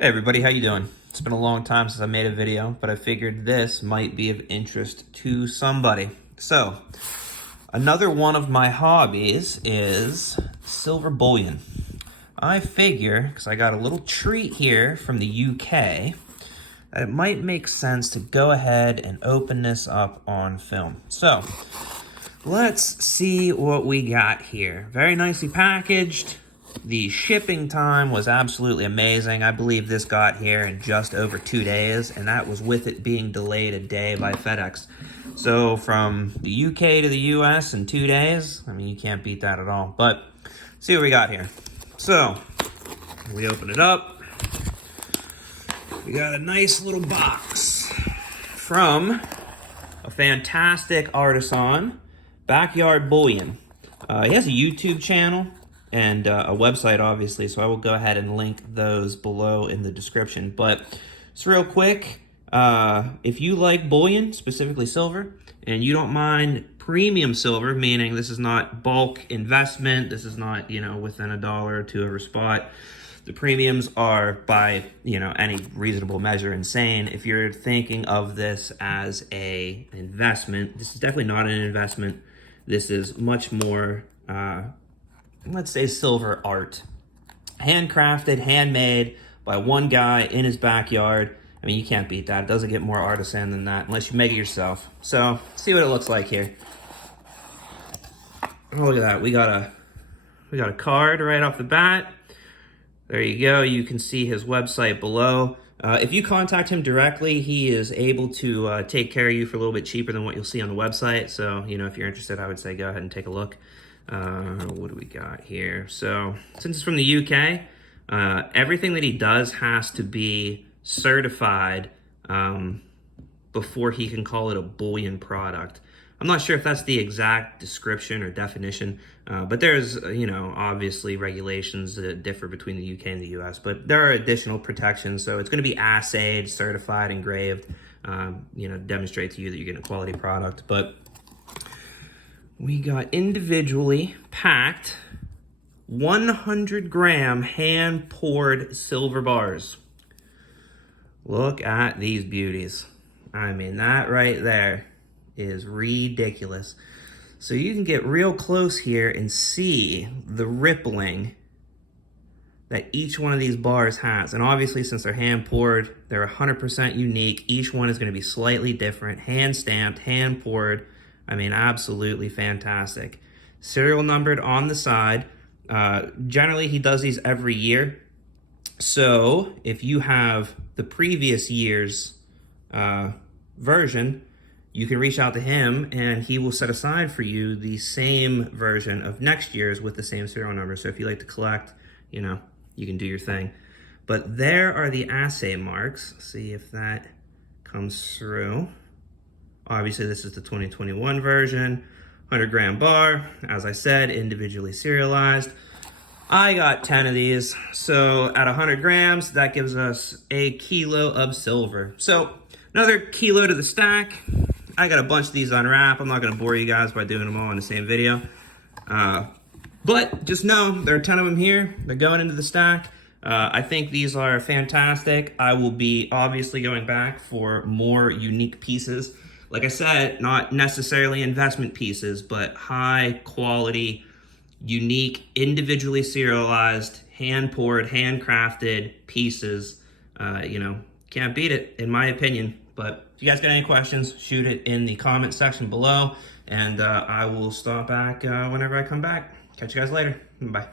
Hey everybody, how you doing? It's been a long time since I made a video, but I figured this might be of interest to somebody. So, another one of my hobbies is silver bullion. I figure, because I got a little treat here from the UK, that it might make sense to go ahead and open this up on film. So, let's see what we got here. Very nicely packaged. The shipping time was absolutely amazing. I believe this got here in just over 2 days, and that was with it being delayed a day by FedEx. So from the UK to the US in 2 days, I mean, you can't beat that at all. But see what we got here. So we open it up. We got a nice little box from a fantastic artisan, Backyard Bullion. He has a YouTube channel and a website, obviously, so I will go ahead and link those below in the description. But just real quick, if you like bullion, specifically silver, and you don't mind premium silver, meaning this is not bulk investment, this is not, within $1 or $2 of a spot. The premiums are, by, any reasonable measure, insane. If you're thinking of this as an investment, this is definitely not an investment. This is much more, let's say, silver art. Handcrafted, handmade by one guy in his backyard. I mean, you can't beat that. It doesn't get more artisan than that unless you make it yourself. So, see what it looks like here. Oh, look at that. We got a card right off the bat. There you go. You can see his website below. If you contact him directly, he is able to take care of you for a little bit cheaper than what you'll see on the website. So, if you're interested, I would say go ahead and take a look. What do we got here? So, since it's from the UK, everything that he does has to be certified before he can call it a bullion product. I'm not sure if that's the exact description or definition, but there's, obviously regulations that differ between the UK and the US, but there are additional protections. So it's going to be assayed, certified, engraved, demonstrate to you that you're getting a quality product. But we got individually packed 100-gram hand-poured silver bars. Look at these beauties. I mean, that right there is ridiculous. So you can get real close here and see the rippling that each one of these bars has. And obviously, since they're hand-poured, they're 100% unique. Each one is going to be slightly different, hand-stamped, hand-poured. I mean, absolutely fantastic. Serial numbered on the side. Generally, he does these every year. So if you have the previous year's version, you can reach out to him and he will set aside for you the same version of next year's with the same serial number. So if you like to collect, you can do your thing. But there are the assay marks. See if that comes through. Obviously, this is the 2021 version, 100-gram bar. As I said, individually serialized. I got 10 of these, so at 100 grams, that gives us a kilo of silver. So another kilo to the stack. I got a bunch of these on wrap. I'm not going to bore you guys by doing them all in the same video. But just know there are 10 of them here. They're going into the stack. I think these are fantastic. I will be obviously going back for more unique pieces. Like I said, not necessarily investment pieces, but high quality, unique, individually serialized, hand-poured, handcrafted pieces. Can't beat it, in my opinion. But if you guys got any questions, shoot it in the comment section below, and I will stop back whenever I come back. Catch you guys later. Bye.